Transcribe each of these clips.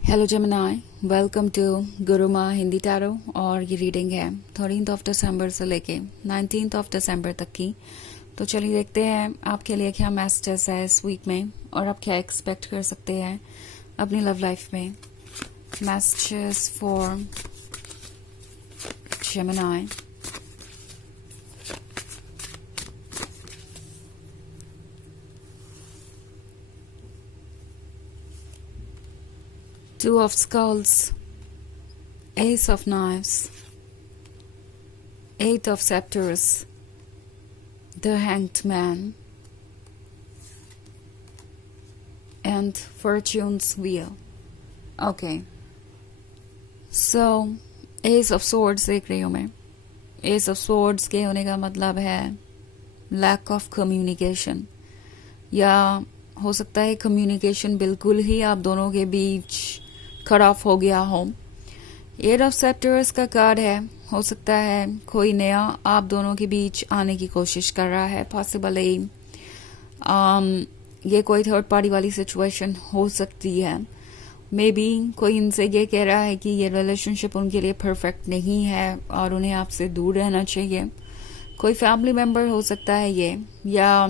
Hello जमनाई, welcome to Guruma Hindi tarot. और ये रीडिंग है 13 दिसंबर से लेके 19 दिसंबर तक की। तो चलिए देखते हैं आपके लिए क्या मैसेजेस है इस वीक में और आप क्या एक्सपेक्ट कर सकते हैं अपनी लव लाइफ में। Messages for Gemini. Two of Skulls, Ace of Knives, Eight of Scepters, The Hanged Man, and Fortune's Wheel. Okay. So, Ace of Swords देख रही हूँ मैं। Ace of Swords के होने का मतलब है lack of communication, या हो सकता है कम्युनिकेशन बिल्कुल ही आप दोनों के बीच कट ऑफ हो गया हो। एट ऑफ सेप्टर्स का कार्ड है, हो सकता है कोई नया आप दोनों के बीच आने की कोशिश कर रहा है। पॉसिबली ये कोई थर्ड पार्टी वाली सिचुएशन हो सकती है। मे बी कोई इनसे ये कह रहा है कि ये रिलेशनशिप उनके लिए परफेक्ट नहीं है और उन्हें आपसे दूर रहना चाहिए। कोई फैमिली मेम्बर हो सकता है ये, या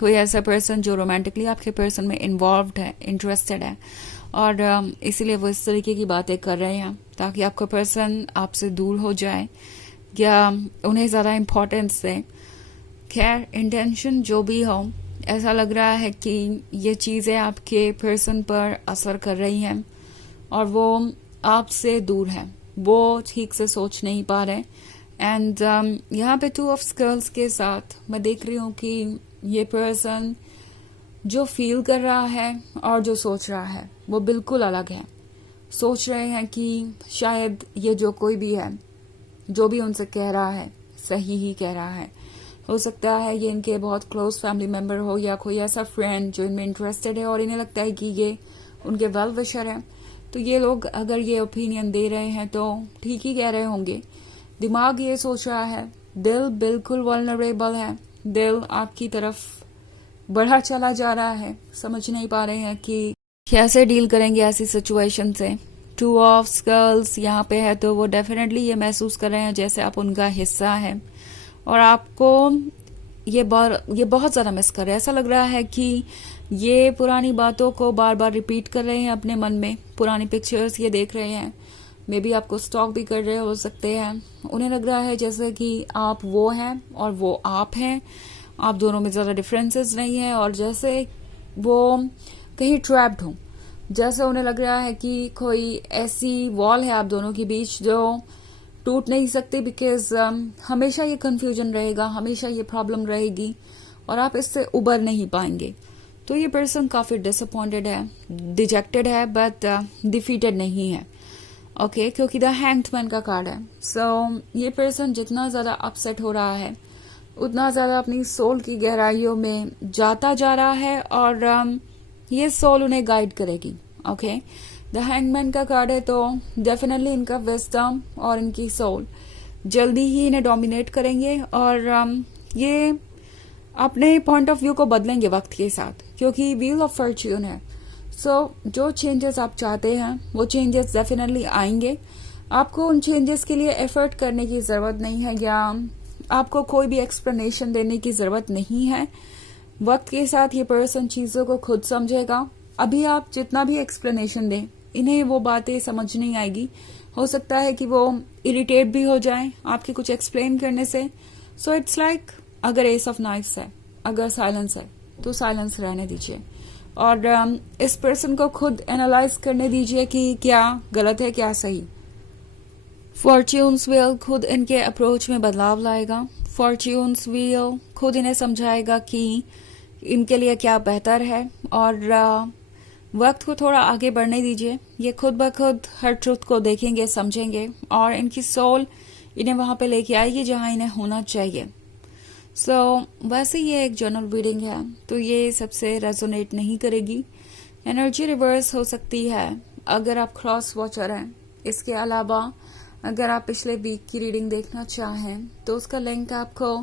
कोई ऐसा पर्सन जो रोमांटिकली आपके पर्सन में इन्वॉल्व्ड है, इंटरेस्टेड है, और इसीलिए वो इस तरीके की बातें कर रहे हैं ताकि आपका पर्सन आपसे दूर हो जाए या उन्हें ज़्यादा इम्पोर्टेंस दे। खैर, इंटेंशन जो भी हो, ऐसा लग रहा है कि ये चीज़ें आपके पर्सन पर असर कर रही हैं और वो आपसे दूर है, वो ठीक से सोच नहीं पा रहे। एंड यहाँ पे टू ऑफ स्कल्स के साथ मैं देख रही हूँ कि ये पर्सन जो फील कर रहा है और जो सोच रहा है वो बिल्कुल अलग है। सोच रहे हैं कि शायद ये जो कोई भी है, जो भी उनसे कह रहा है, सही ही कह रहा है। हो सकता है ये इनके बहुत क्लोज फैमिली मेम्बर हो या कोई ऐसा फ्रेंड जो इनमें इंटरेस्टेड है और इन्हें लगता है कि ये उनके वेल विशर है। तो ये लोग अगर ये ओपिनियन दे रहे हैं तो ठीक ही कह रहे होंगे। दिमाग ये सोच रहा है, दिल बिल्कुल वल्नरेबल है, दिल आपकी तरफ बढ़ा चला जा रहा है। समझ नहीं पा रहे हैं कि कैसे डील करेंगे ऐसी सिचुएशन से। टू ऑफ स्कल्स यहाँ पे है तो वो डेफिनेटली ये महसूस कर रहे हैं जैसे आप उनका हिस्सा है और आपको ये बहुत ज्यादा मिस कर रहे हैं। ऐसा लग रहा है कि ये पुरानी बातों को बार बार रिपीट कर रहे हैं अपने मन में, पुरानी पिक्चर्स ये देख रहे हैं। मे बी आपको स्टॉक भी कर रहे हो सकते हैं। उन्हें लग रहा है जैसे कि आप वो हैं और वो आप हैं, आप दोनों में ज़्यादा डिफरेंसेस नहीं है और जैसे वो कहीं ट्रैप्ड हो। जैसे उन्हें लग रहा है कि कोई ऐसी वॉल है आप दोनों के बीच जो टूट नहीं सकती, बिकॉज हमेशा ये कंफ्यूजन रहेगा, हमेशा ये प्रॉब्लम रहेगी और आप इससे उबर नहीं पाएंगे। तो ये पर्सन काफ़ी डिसअपॉइंटेड है, डिजेक्टेड है, बट डिफीटेड नहीं है। ओके, क्योंकि द हैंग्ड मैन का कार्ड है। सो ये पर्सन जितना ज़्यादा अपसेट हो रहा है उतना ज़्यादा अपनी सोल की गहराइयों में जाता जा रहा है और ये सोल उन्हें गाइड करेगी। ओके, द हैंगमैन का कार्ड है तो डेफिनेटली इनका विजडम और इनकी सोल जल्दी ही इन्हें डोमिनेट करेंगे और ये अपने पॉइंट ऑफ व्यू को बदलेंगे वक्त के साथ, क्योंकि व्हील ऑफ फॉर्च्यून है। सो जो चेंजेस आप चाहते हैं वो चेंजेस डेफिनेटली आएंगे। आपको उन चेंजेस के लिए एफर्ट करने की जरूरत नहीं है या आपको कोई भी एक्सप्लेनेशन देने की जरूरत नहीं है। वक्त के साथ ये पर्सन चीजों को खुद समझेगा। अभी आप जितना भी एक्सप्लेनेशन दें, इन्हें वो बातें समझ नहीं आएगी। हो सकता है कि वो इरिटेट भी हो जाएं आपके कुछ एक्सप्लेन करने से। सो इट्स लाइक, अगर एस ऑफ नाइफ्स है, अगर साइलेंस है तो साइलेंस रहने दीजिए और इस पर्सन को खुद एनालाइज करने दीजिए कि क्या गलत है क्या सही। फॉर्च्यून्स व्हील खुद इनके अप्रोच में बदलाव लाएगा। फॉर्च्यून्स व्हील खुद इन्हें समझाएगा कि इनके लिए क्या बेहतर है और वक्त को थोड़ा आगे बढ़ने दीजिए। ये खुद ब खुद हर ट्रुथ को देखेंगे, समझेंगे और इनकी सोल इन्हें वहां पे लेके आएगी जहां इन्हें होना चाहिए। वैसे ये एक जनरल रीडिंग है तो ये सबसे रेजोनेट नहीं करेगी। एनर्जी रिवर्स हो सकती है अगर आप क्रॉस वॉचर हैं। इसके अलावा अगर आप पिछले वीक की रीडिंग देखना चाहें तो उसका लिंक आपको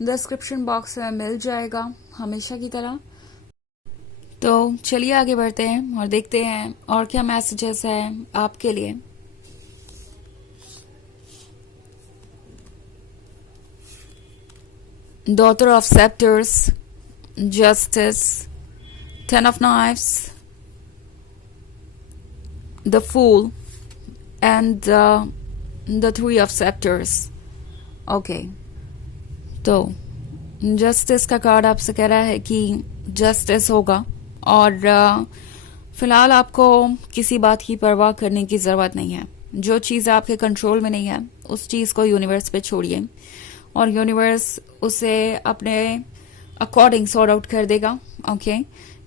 डिस्क्रिप्शन बॉक्स में मिल जाएगा हमेशा की तरह। तो चलिए आगे बढ़ते हैं और देखते हैं और क्या मैसेजेस हैं आपके लिए। Daughter of sceptres, justice, ten of knives, the fool and the three of sceptres. Okay, तो जस्टिस का कार्ड आपसे कह रहा है कि जस्टिस होगा और फिलहाल आपको किसी बात की परवाह करने की जरूरत नहीं है। जो चीज़ आपके कंट्रोल में नहीं है उस चीज़ को यूनिवर्स पे छोड़िए और यूनिवर्स उसे अपने अकॉर्डिंग सॉर्ट आउट कर देगा। ओके,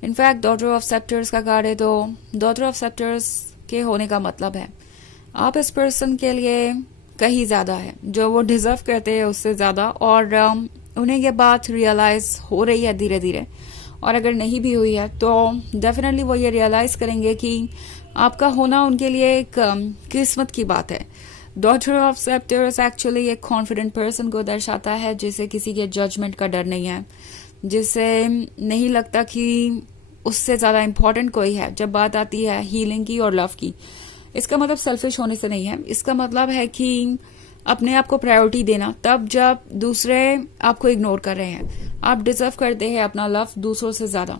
इनफैक्ट डॉटर ऑफ सेप्टर्स का कार्ड है, तो डॉटर ऑफ सेप्टर्स के होने का मतलब है आप इस पर्सन के लिए कहीं ज्यादा है, जो वो डिजर्व करते हैं उससे ज्यादा, और उन्हें ये बात रियलाइज हो रही है धीरे धीरे, और अगर नहीं भी हुई है तो डेफिनेटली वो ये रियलाइज करेंगे कि आपका होना उनके लिए एक किस्मत की बात है। डॉटर ऑफ सेप्टर्स एक्चुअली एक कॉन्फिडेंट पर्सन को दर्शाता है जिसे किसी के जजमेंट का डर नहीं है, जिसे नहीं लगता कि उससे ज्यादा इंपॉर्टेंट कोई है जब बात आती है हीलिंग की और लव की। इसका मतलब सेल्फिश होने से नहीं है, इसका मतलब है कि अपने आप को प्रायोरिटी देना तब जब दूसरे आपको इग्नोर कर रहे हैं। आप डिजर्व करते हैं अपना लव दूसरों से ज्यादा।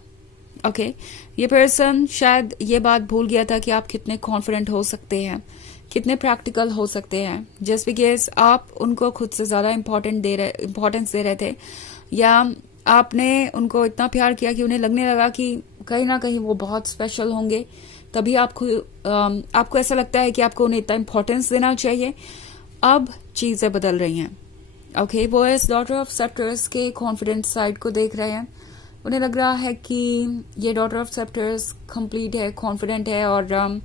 ओके, ये पर्सन शायद ये बात भूल गया था कि आप कितने कॉन्फिडेंट हो सकते हैं, कितने प्रैक्टिकल हो सकते हैं, जस्ट बिकॉज आप उनको खुद से ज्यादा इंपॉर्टेंस दे रहे थे, या आपने उनको इतना प्यार किया कि उन्हें लगने लगा कि कहीं ना कहीं वो बहुत स्पेशल होंगे, तभी आपको ऐसा लगता है कि आपको उन्हें इतना इंपॉर्टेंस देना चाहिए। अब चीजें बदल रही हैं। ओके, वो इस डॉटर ऑफ सेप्टर्स के कॉन्फिडेंट साइड को देख रहे हैं। उन्हें लग रहा है कि ये डॉटर ऑफ सेप्टर्स कंप्लीट है, कॉन्फिडेंट है, और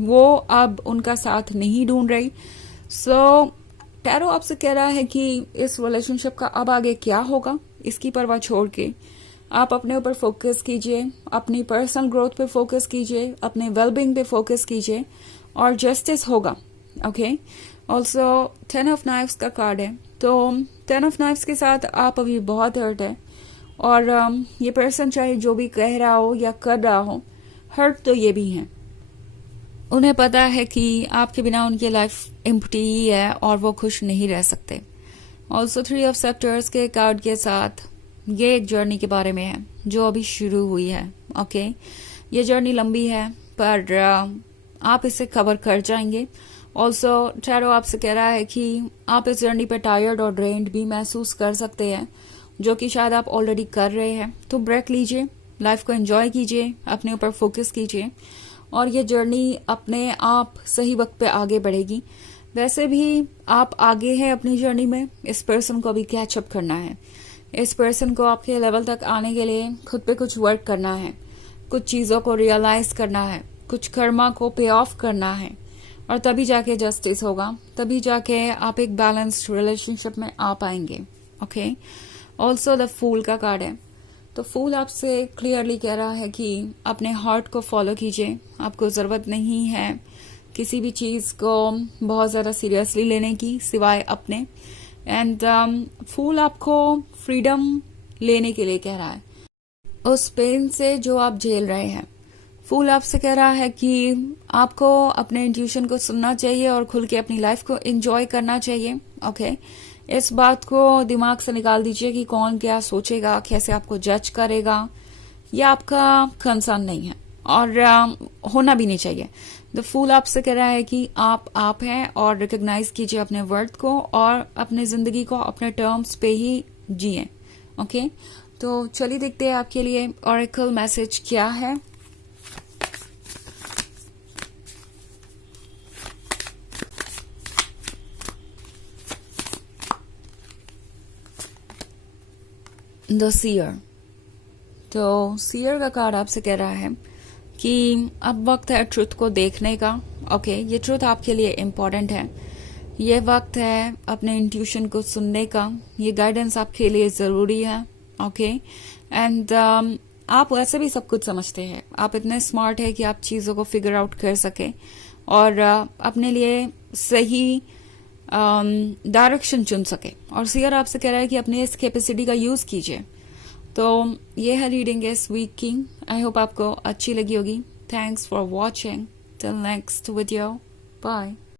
वो अब उनका साथ नहीं ढूंढ रही। सो टैरो आपसे कह रहा है कि इस रिलेशनशिप का अब आगे क्या होगा इसकी परवाह छोड़ के आप अपने ऊपर फोकस कीजिए, अपनी पर्सनल ग्रोथ पे फोकस कीजिए, अपने वेलबींग पे फोकस कीजिए और जस्टिस होगा। ओके, ऑल्सो 10 ऑफ नाइफ्स का कार्ड है, तो 10 ऑफ नाइफ्स के साथ आप अभी बहुत हर्ट है, और ये पर्सन चाहे जो भी कह रहा हो या कर रहा हो, हर्ट तो ये भी है। उन्हें पता है कि आपके बिना उनकी लाइफ एम्प्टी ही है और वो खुश नहीं रह सकते। ऑल्सो 3 ऑफ सेप्टर्स के कार्ड के साथ ये एक जर्नी के बारे में है जो अभी शुरू हुई है। ओके, ये जर्नी लंबी है पर आप इसे कवर कर जाएंगे। ऑल्सो टैरो आपसे कह रहा है कि आप इस जर्नी पे टायर्ड और ड्रेन्ड भी महसूस कर सकते हैं, जो कि शायद आप ऑलरेडी कर रहे हैं। तो ब्रेक लीजिए, लाइफ को एंजॉय कीजिए, अपने ऊपर फोकस कीजिए, और ये जर्नी अपने आप सही वक्त पे आगे बढ़ेगी। वैसे भी आप आगे हैं अपनी जर्नी में, इस पर्सन को अभी कैचअप करना है। इस पर्सन को आपके लेवल तक आने के लिए खुद पे कुछ वर्क करना है, कुछ चीजों को रियलाइज करना है, कुछ कर्मा को पे ऑफ करना है, और तभी जाके जस्टिस होगा, तभी जाके आप एक बैलेंस्ड रिलेशनशिप में आ पाएंगे। ओके, ऑल्सो द फूल का कार्ड है, तो फूल आपसे क्लियरली कह रहा है कि अपने हार्ट को फॉलो कीजिए। आपको जरूरत नहीं है किसी भी चीज को बहुत ज्यादा सीरियसली लेने की सिवाय अपने। एंड फूल आपको फ्रीडम लेने के लिए कह रहा है उस पेन से जो आप झेल रहे हैं। फूल आपसे कह रहा है कि आपको अपने इंट्यूशन को सुनना चाहिए और खुल के अपनी लाइफ को एंजॉय करना चाहिए। ओके, इस बात को दिमाग से निकाल दीजिए कि कौन क्या सोचेगा, कैसे आपको जज करेगा, ये आपका कंसर्न नहीं है और होना भी नहीं चाहिए। द फूल आपसे कह रहा है कि आप हैं और रिकॉग्नाइज कीजिए अपने वर्थ को और अपने जिंदगी को अपने टर्म्स पे ही जिए। ओके, तो चलिए देखते हैं आपके लिए ऑरेकल मैसेज क्या है। द सीयर, तो सीयर का कार्ड आपसे कह रहा है कि अब वक्त है ट्रुथ को देखने का। ओके, ये ट्रुथ आपके लिए इम्पोर्टेंट है, ये वक्त है अपने इंट्यूशन को सुनने का, ये गाइडेंस आपके लिए जरूरी है। ओके, एंड आप वैसे भी सब कुछ समझते हैं, आप इतने स्मार्ट है कि आप चीजों को फिगर आउट कर सके और अपने लिए सही डायरेक्शन चुन सके। और सीयर आपसे कह रहा है कि अपने इस कैपेसिटी का यूज कीजिए, तो ये है रीडिंग इस वीक की। आई होप आपको अच्छी लगी होगी। Thanks for watching. Till next video, bye.